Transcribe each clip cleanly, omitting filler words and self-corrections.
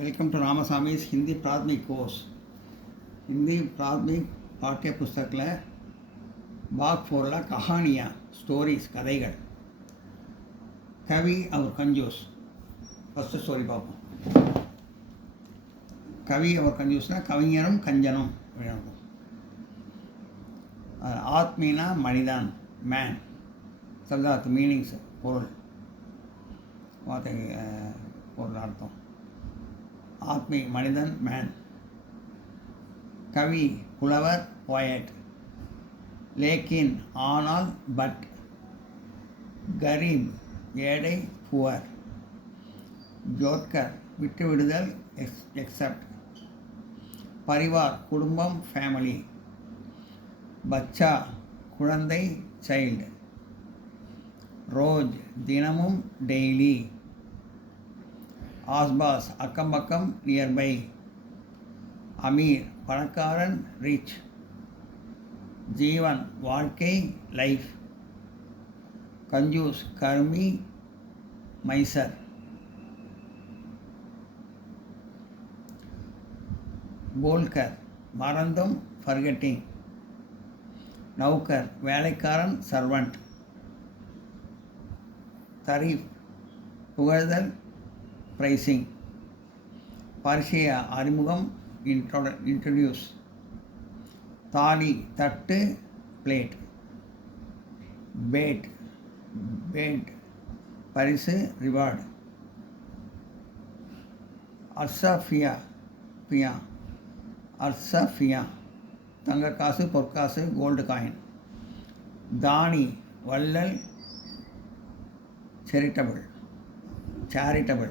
Welcome to रामासामी's Hindi प्राथमिक course Hindi प्राथमिक पाठ्य पुस्तक भाग 4 कहानियाँ स्टोरीज कதைகள் कवि और कंजूस फर्स्ट स्टोरी पापோம் कवि और कंजूसना कविஞரும் कंजனும் आत्मीना मनिदन मैन शब्दार्थ मीनिंग्स பொருள் வார்த்தை பொருள் அர்த்தம் आत्मी मनिदन मैन कवि पुलवर पोएट लेकिन ஆனால் बट गरीब ஏழை புவர் ஜோத்கர் விட்டு விடுதல் एक्सेप्ट परिवार कुடும்பம் फैमिली बच्चा குழந்தை चाइल्ड रोज தினமும் डेली आसपास अक्कम पक्कम नियर बाई अमीर पणक्कारन रिच जीवन वाल्के लाइफ कंजूस कर्मी मैसर बोलकर मरंदुम फॉरगेटिंग नौकर वेलैक्कारन सर्वेंट तारीफ पुगழ்தல் प्राइसिंग परिचय அறிமுகம் इंट्रोड्यूस தாலி தட்டு प्लेट बेट बेट परिसु रिवार्ड अर्सफिया पिया अर्सफिया தங்க காசு பொற்காசு கோல்டு காயின் தானி வள்ளல் चैरिटेबल चैरिटेबल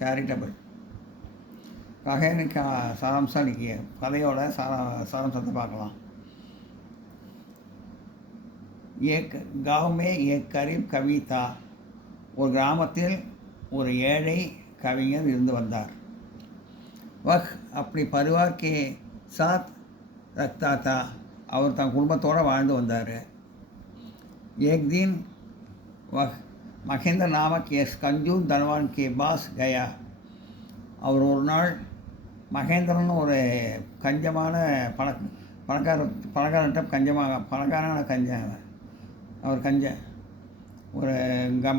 चैरिटेबल कहानी का सारांश लिखिए कथोड़ सारांशத்தை பார்க்கலாம் एक गांव में एक गरीब कवि था ஒரு கிராமத்தில் ஒரு ஏழை கவிஞர் இருந்து வந்தார் वह अपने परिवार के साथ रखता था அவர் தன் குடும்பத்தோடு வாழ்ந்து வந்தார் एक दिन वह महेंद्र नामक एक कंजूस धनवान के पास गया அவர் ஒரு நாள் மகேந்திரன் ஒரு கஞ்சமான பணக்காரன்ட்ட பணக்காரான கஞ்சன் அவர் கஞ்சன் ஒரு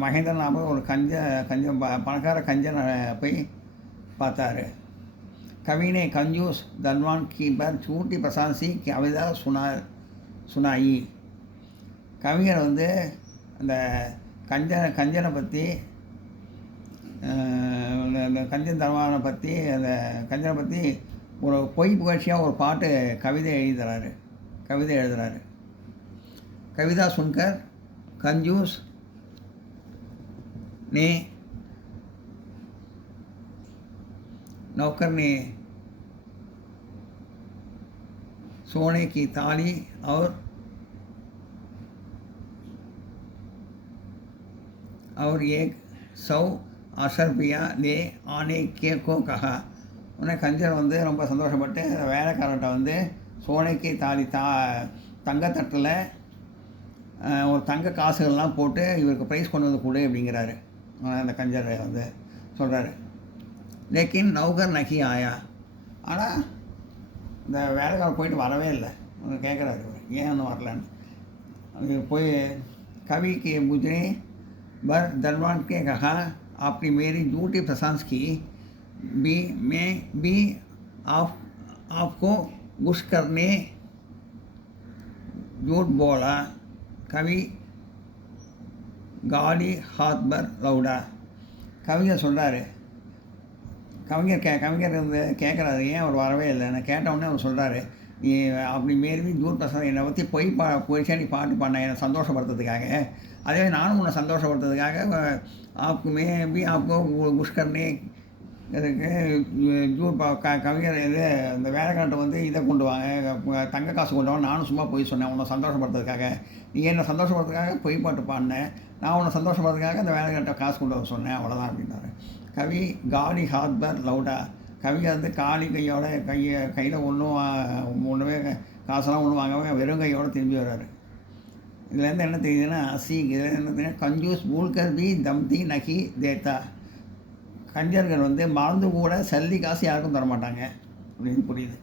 மகேந்திரன் நாம ஒரு கஞ்சம் பணக்கார கஞ்சனை போய் பார்த்தாரு कवि ने कंजूस धनवान की पर झूठी प्रशंसा की कविता सुनाई கவிஞர் வந்து அந்த கஞ்சனை பற்றி கஞ்சன் தர்மானை பற்றி அந்த கஞ்சனை பற்றி ஒரு பொய் புகழ்ச்சியாக ஒரு பாட்டு கவிதை எழுதுகிறாரு कविता सुनकर कंजूस ने नौकर ने सोने की थाली और 100 रुपया ले आने के को कहा उन्हें कंजर வந்து ரொம்ப சந்தோஷப்பட்டு வேலைக்காரன்ட்ட வந்து சோனைக்கு தாலி தங்க தட்டில் ஒரு தங்க காசுகள்லாம் போட்டு இவருக்கு ப்ரைஸ் கொண்டு வந்து கொடு அப்படிங்கிறாரு அந்த கஞ்சர் வந்து சொல்கிறாரு லேக்கின் நௌகர் நகி ஆயா ஆனால் இந்த வேலைக்காரர் போயிட்டு வரவே இல்லை கேட்குறாரு ஏன் ஒன்றும் வரலன்னு போய் கவிக்கு புஜ்னே बर दरबान के कहा आपने मेरी झूठी प्रशंसा की भी मैं भी आपको गुस्सा करने झूठ बोला कवि गाली हाथ भर लौड़ा கவிஞர் சொல்கிறாரு கவிஞர் வந்து கேட்குறாரு ஏன் அவர் வரவே இல்லை நான் கேட்டவுடனே அவர் சொல்கிறாரு நீ அப்படி மாரி ஜூட் பசங்க என்னை பற்றி போயிச்சா நீ பாட்டு பண்ண என்னை சந்தோஷப்படுத்துறதுக்காக அதே நானும் உன்னை சந்தோஷப்படுத்துறதுக்காக ஆப்குமே भी आपको गुस्सा करने ஜூட் கவிஞர் இது இந்த வேலைக்காரன்ட்ட வந்து இதை கொண்டு வாங்க தங்க காசு கொண்டு வாங்க நானும் சும்மா போய் சொன்னேன் உன்னை சந்தோஷப்படுத்துறதுக்காக நீ என்னை சந்தோஷப்படுறதுக்காக பொய் பாட்டு பாடினேன் நான் உன்னை சந்தோஷப்படுறதுக்காக அந்த வேலைக்காரன்ட்ட காசு கொண்டு வர சொன்னேன் அவ்வளோதான் அப்படின்னாரு கவி காலி ஹாத் பர் லவுடா கவிஞர் வந்து காலி கையோட கையில் ஒன்றுமே காசெல்லாம் ஒன்றும் வாங்காம வெறும் கையோடு திரும்பி வர்றாரு இதுலேருந்து என்ன தெரியுதுன்னா அசீக், இதில் என்ன தெரியுதுன்னா கஞ்சூஸ் பூல்கர் பி தம்தி நகி தேத்தா. கஞ்சர்கள் வந்து மறந்து கூட சல்லி காசு யாருக்கும் தர மாட்டாங்க அப்படின்னு புரியுது.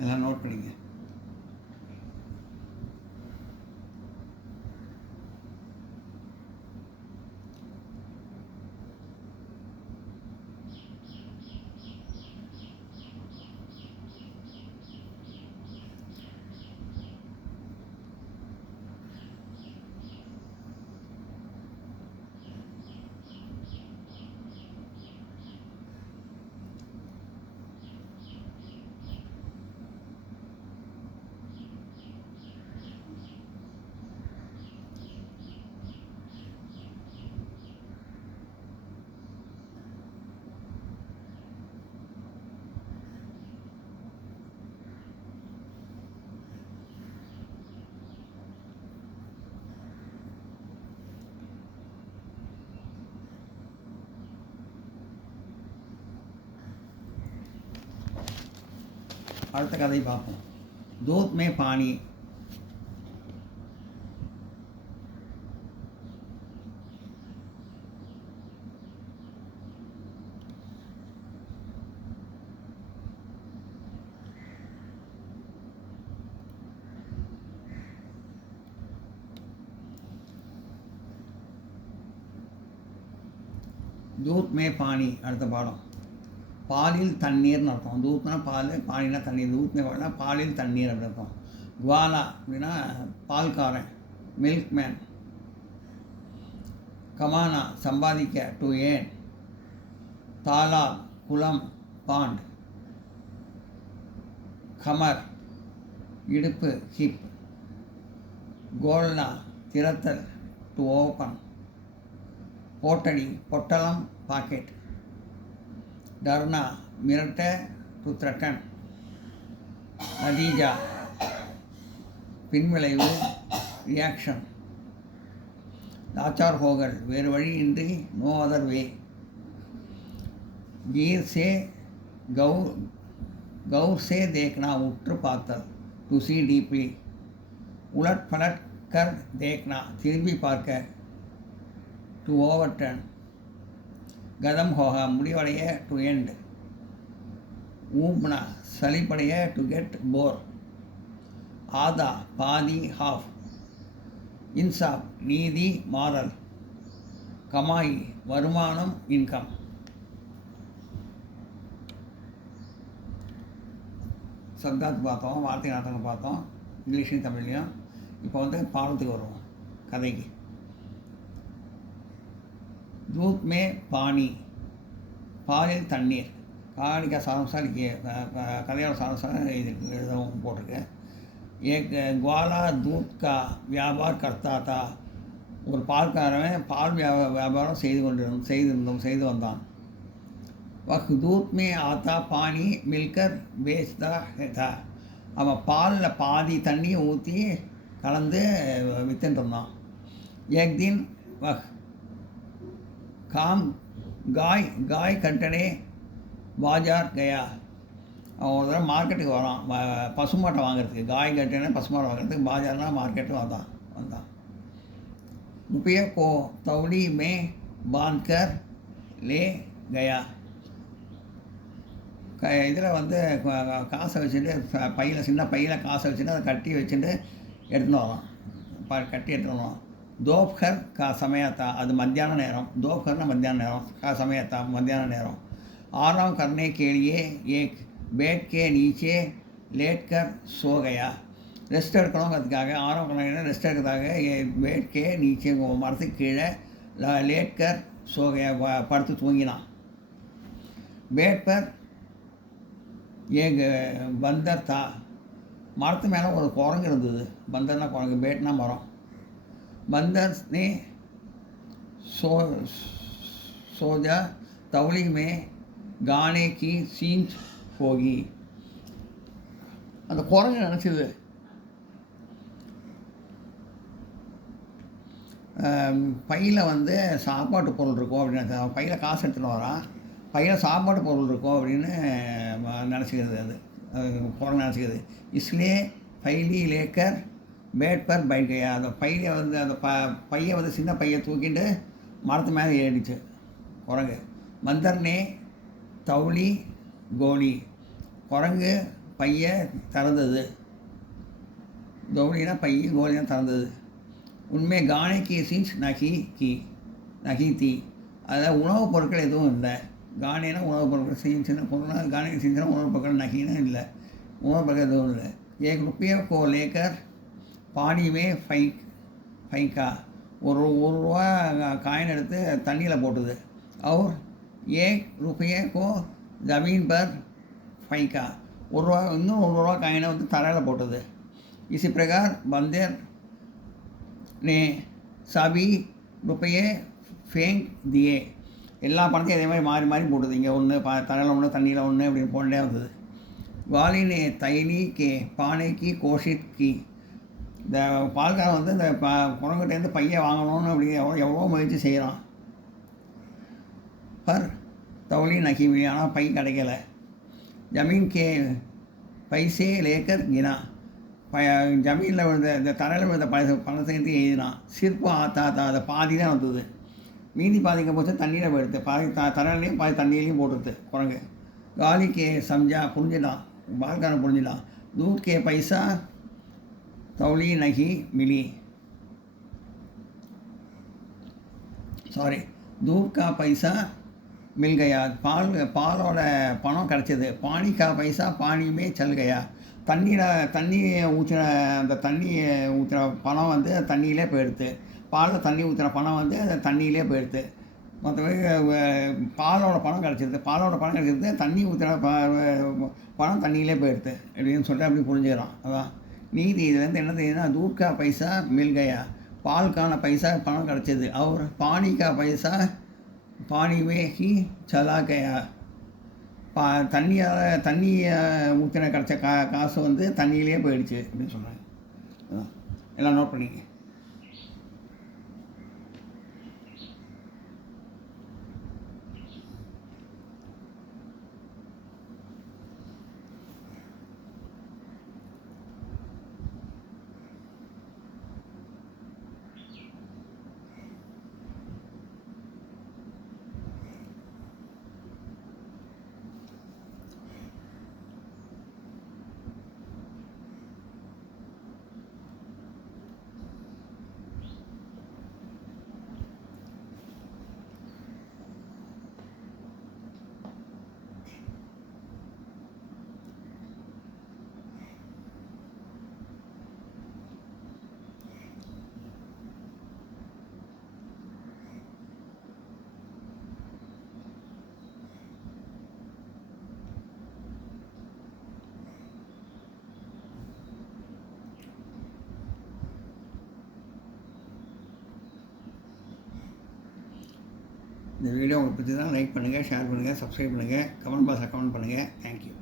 இதெல்லாம் நோட் பண்ணிங்க. அடுத்த கதை பார்ப்போம். दूध में पानी. दूध में पानी அடுத்த பாடம். பாலில் தண்ணீர்னு அர்த்தம். தூத்னா பால், பாலினா தண்ணீர். தூத்னே பால்னா பாலில் தண்ணீர் அப்படி அர்த்தம். குவாலா அப்படின்னா பால்காரன், மில்க் மேன். கமானா சம்பாதிக்க, டு ஏன். தாலாப் குளம், பாண்ட். கமர் இடுப்பு, ஹிப். கோல்னா திறத்தல், டு ஓப்பன். போட்டடி பொட்டலம், பாக்கெட். डरना मिरट, टू थ्रेटन. नतीजा पिन्विளைவு, रिएक्शन. लाचार होगल वेறு வழி இன்றி, नो अदर वे. गीर से गौर से देखना, उற்று பார்த்தல், टू सी डीपली. उलट पलट कर देखना, திரும்பி பார்க்க, टू ओवरटर्न. गदम होगा முடிவடைய, டு எண்ட். ஊப்னா சலிப்படைய, டு கெட் போர். ஆதா பாதி, ஹாஃப். இன்சாப் நீதி, மாறல். கமாய் வருமானம், இன்கம். சப்தாத் பார்த்தோம், வார்த்தை நாட்டங்கள் பார்த்தோம், இங்கிலீஷ்லையும் தமிழ்லையும். இப்போ வந்து பாடத்துக்கு வருவோம், கதைக்கு. दूध में पानी, பாலில் தண்ணீர். கहानी சாரம்சால் கதையோட சாரம்சால் இது எழுதவும் போட்டிருக்கு. एक ग्वाला दूध का व्यापार करता था. ஒரு பால்காரன் பால் வியாபாரம் செய்து வந்தான். वह दूध में आता पानी मिलकर बेचता था. அவன் பாலில் பாதி தண்ணி ஊற்றி கலந்து வித்துட்டு இருந்தான். एक दिन वह काम गाय कटने बाजार गया. அவன் ஒரு தடவை மார்க்கெட்டுக்கு வரான், பசுமாட்டை வாங்குறதுக்கு. காய் கட்டனே பசுமாட்டை வாங்குறதுக்கு பாஜார்னா மார்க்கெட்டு வந்தான். रुपये को तौली में बांध कर ले गया. இதில் வந்து காசை வச்சுட்டு பையில், சின்ன பையில் காசை வச்சுட்டு அதை கட்டி வச்சுட்டு எடுத்துன்னு வரான். கட்டி எடுத்துன்னு வரான். दोपहर का समय था. அது மத்தியான நேரம். दोपहर மத்தியான நேரம், का समय था மத்தியான நேரம். आराम करने के लिए एक बेड के नीचे लेट कर सो गया. ரெஸ்ட் எடுக்கணுங்கிறதுக்காக, ஆராம் பண்ண ரெஸ்ட் எடுக்கிறதுக்காக बेड के नीचे மரத்துக்கு கீழே लेट कर सो गया, படுத்து தூங்கினான். बेड पर एक बंदर था. மரத்து மேலே ஒரு குரங்கு இருந்தது. பந்தர்னா குரங்கு, பேட்னா மரம். बंदर ने सो सोचा तौली में गाने की सींच होगी. அந்த குரங்கு நினச்சிது பையில் வந்து சாப்பாட்டு பொருள் இருக்கும் அப்படின்னு. பையில் காசு எடுத்துகிட்டு வரான், பையில் சாப்பாட்டு பொருள் இருக்கும் அப்படின்னு நினச்சிக்கிறது. அது குரங்கு நினச்சிக்கிறது. इसलिए பைலி லேக்கர் பேட் பர் பைட் கயா. அந்த பையை வந்து அந்த பையை வந்து சின்ன பையை தூக்கிட்டு மரத்து மேலே ஏறிடுச்சு குரங்கு. மந்தர்னே தௌலி கோலி. குரங்கு பையை திறந்தது. தௌலினா பை, கோலினா திறந்தது. உண்மை கானைக்கு சீன்ஸ் நகி தீ. அதில் உணவுப் பொருட்கள் எதுவும் இல்லை. கானைனா உணவுப் பொருட்கள், சீன்ஸ்னா பொருள்னா கானைக்கு சீன்ஸ்னா உணவுப் பொருட்கள், நகினா இல்லை, உணவுப் பொருட்கள் எதுவும் இல்லை. एक रुपये को लेकर पानी में फेंका. ஒரு ரூபா காயின் எடுத்து தண்ணியில் போட்டுது. और एक रुपये को ज़मीन पर फेंका. ஒரு ரூபா இன்னும் ஒரு ரூபா காயினை வந்து தரையில் போட்டுது. इसी प्रकार बंदर ने सभी रुपये फेंक दिए. எல்லா பணத்தையும் இதே மாதிரி மாறி மாறி போட்டுது. இங்கே ஒன்று தரையில் ஒன்று, தண்ணியில் ஒன்று, அப்படின்னு போண்டே வந்தது. वाली ने तैली के पाने की कोशिश की. இந்த பால்காரன் வந்து இந்த குரங்கிட்டேருந்து பையை வாங்கணும்னு அப்படி எவ்வளோ முயற்சி செய்கிறான். பர் தௌலி நகி மிலி. ஆனால் பை கிடைக்கல. ஜமீன் கே பைசே லேக்கர் கினா. ஜமீனில் விழுந்த இந்த தரையில் விழுந்த பணத்தை எழுதினான். சிற்பு ஆத்தா அதை பாதி தான் வந்தது. மீதி பாதிக்க போச்சு தண்ணியில் போயிடுது. பாதி தரையிலையும் பாதி தண்ணியிலையும் போட்டுருது குரங்கு. காலிக்கே சம்ஜா புரிஞ்சிட்டான், பால்காரன் புரிஞ்சிட்டான். दूध के पैसा तौली नहीं मिली. दूध का पैसा मिल गया. பாலோட பணம் கிடச்சிது. பானி கா பைசா பானி மே சல் கயா. தண்ணி ஊற்றுற அந்த தண்ணி ஊற்றுற பணம் வந்து தண்ணியிலே போயிடுது. பாலில் தண்ணி ஊற்றுற பணம் வந்து அந்த தண்ணியிலே போயிடுது. மற்றபடி பாலோட பணம் கிடச்சிருது. தண்ணி ஊற்றுற பணம் தண்ணியிலே போயிடுது அப்படின்னு சொல்லிட்டு அப்படி புரிஞ்சுக்கிறான். அதான் நீதி. இதுலேருந்து என்ன தெரியுதுன்னா, दूध का पैसा मिल गया. பாலுக்கான பைசா பணம் கிடச்சிது. और पानी का पैसा पानी में ही चला गया. தண்ணியை ஊற்றின கிடச்ச காசு வந்து தண்ணியிலே போயிடுச்சு அப்படின்னு சொல்கிறாங்க. எல்லாம் நோட் பண்ணிக்க. இந்த வீடியோ உங்களுக்கு பிடிச்சதுன்னா லைக் பண்ணுங்கள், ஷேர் பண்ணுங்கள், சப்ஸ்கிரைப் பண்ணுங்கள், கமெண்ட் பாக்ஸில் கமெண்ட் பண்ணுங்கள். தேங்க்யூ.